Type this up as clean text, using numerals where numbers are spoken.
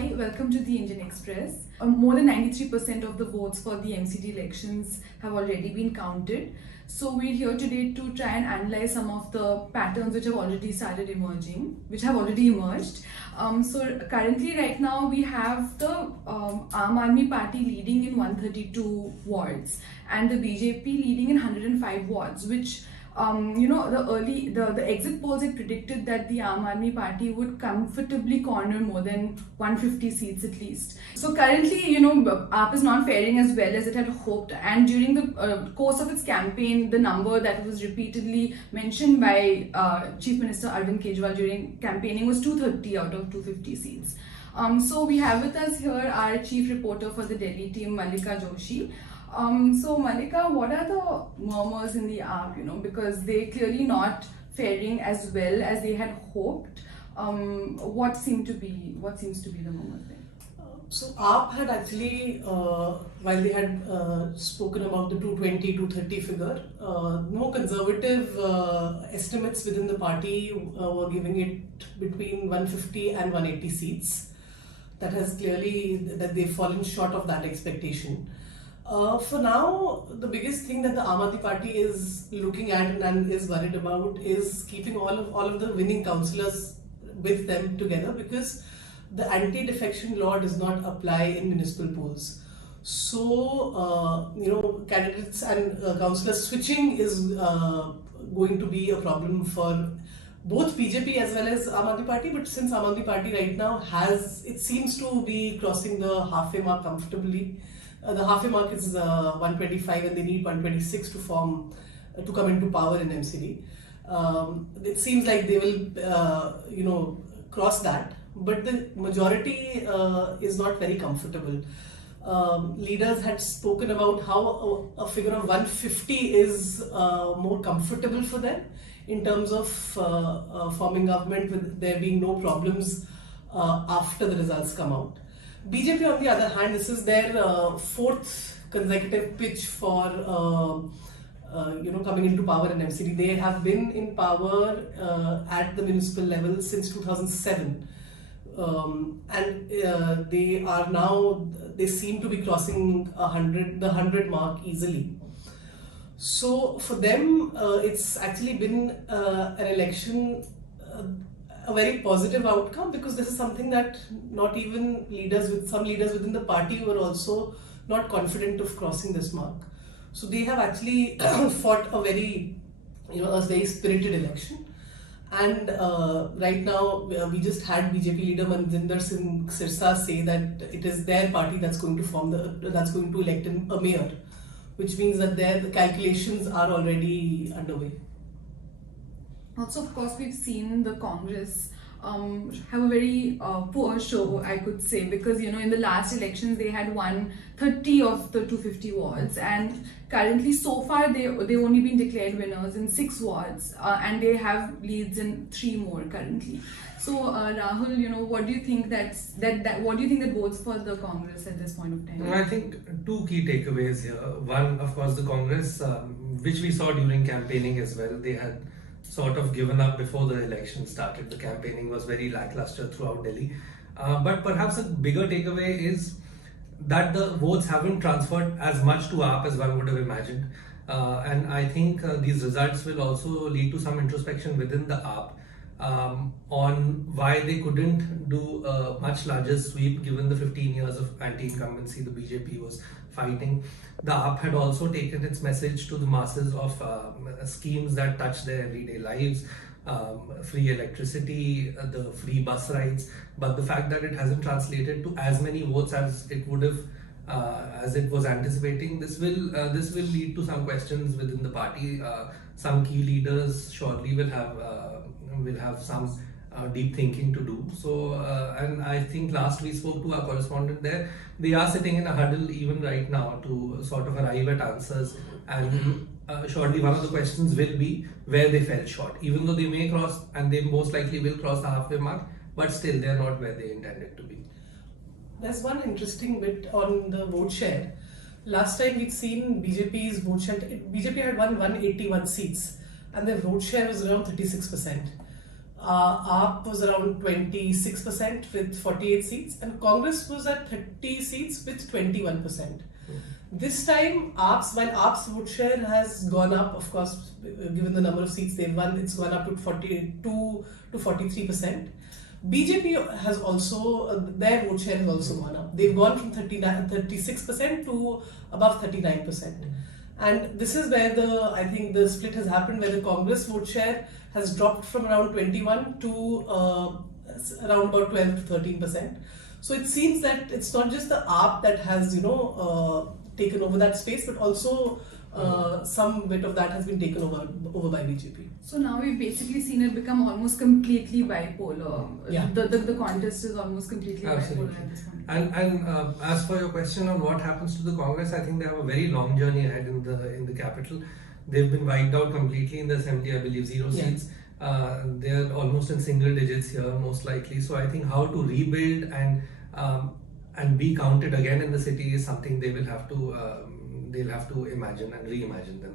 Hi, welcome to the Indian Express. More than 93% of the votes for the MCD elections have already been counted. So we're here today to try and analyze some of the patterns which have already emerged. So currently right now we have the Aam Aadmi Party leading in 132 wards and the BJP leading in 105 wards, which the exit polls had predicted that the Aam Aadmi Party would comfortably corner more than 150 seats at least. So currently, AAP is not faring as well as it had hoped, and during the course of its campaign, the number that was repeatedly mentioned by Chief Minister Arvind Kejriwal during campaigning was 230 out of 250 seats. So we have with us here our chief reporter for the Delhi team, Mallika Joshi. So Mallika, what are the murmurs in the AAP, because they're clearly not faring as well as they had hoped. What seems to be the murmurs there? So AAP had actually, while they had spoken about the 220, 230 figure, no conservative estimates within the party were giving it between 150 and 180 seats. That has clearly, that they've fallen short of that expectation. For now, the biggest thing that the Aam Aadmi Party is looking at and is worried about is keeping all of the winning councillors with them together, because the anti-defection law does not apply in municipal polls. So, candidates and councillors switching is going to be a problem for both BJP as well as Aam Aadmi Party. But since Aam Aadmi Party right now it seems to be crossing the halfway mark comfortably. The halfway mark is 125 and they need 126 to come into power in MCD. It seems like they will, cross that, but the majority is not very comfortable. Leaders had spoken about how a figure of 150 is more comfortable for them in terms of forming government with there being no problems after the results come out. BJP, on the other hand, this is their fourth consecutive pitch for coming into power in MCD. They have been in power at the municipal level since 2007, and they seem to be crossing the 100 mark easily. So for them, it's actually been an election. A very positive outcome, because this is something that not even some leaders within the party were also not confident of crossing this mark. So they have actually fought a very spirited election. And right now we just had BJP leader Manjinder Singh Sirsa say that it is their party that's going to elect a mayor, which means that the calculations are already underway. Also, of course, we've seen the Congress have a very poor show, I could say, because in the last elections they had won 30 of the 250 wards, and currently so far they've only been declared winners in 6 wards, and they have leads in 3 more currently. So Rahul, what do you think what do you think that bodes for the Congress at this point of time? I think 2 key takeaways here. One, of course, the Congress, which we saw during campaigning as well, they had sort of given up before the election started. The campaigning was very lackluster throughout Delhi. But perhaps a bigger takeaway is that the votes haven't transferred as much to AAP as one would have imagined. And I think these results will also lead to some introspection within the AAP on why they couldn't do a much larger sweep given the 15 years of anti-incumbency the BJP was fighting. The AAP had also taken its message to the masses of schemes that touch their everyday lives, free electricity, the free bus rides, but the fact that it hasn't translated to as many votes as it would have, as it was anticipating, this will lead to some questions within the party. Some key leaders surely will have some deep thinking to do. So, and I think last we spoke to our correspondent there, they are sitting in a huddle even right now to sort of arrive at answers, and surely one of the questions will be where they fell short, even though they may cross, and they most likely will cross the halfway mark, but still they are not where they intended to be. There's one interesting bit on the vote share. Last time we'd seen BJP's vote share, BJP had won 181 seats and their vote share was around 36%. AAP was around 26% with 48 seats, and Congress was at 30 seats with 21%. This time, while AAP's vote share has gone up, of course, given the number of seats they've won, it's gone up to 42 to 43%. BJP has also, their vote share has also gone up. They've gone from 36% to above 39%. And this is where I think the split has happened, where the Congress vote share has dropped from around 21 to around about 12 to 13%. So it seems that it's not just the AAP that has, taken over that space, but also some bit of that has been taken over by BJP. So now we've basically seen it become almost completely bipolar. Yeah. The contest is almost completely Absolutely. bipolar at this point. And as for your question on what happens to the Congress, I think they have a very long journey ahead in the capital. They've been wiped out completely in the assembly, I believe 0 seats. They're almost in single digits here, most likely. So I think how to rebuild and be counted again in the city is something they will have to they'll have to imagine and reimagine them.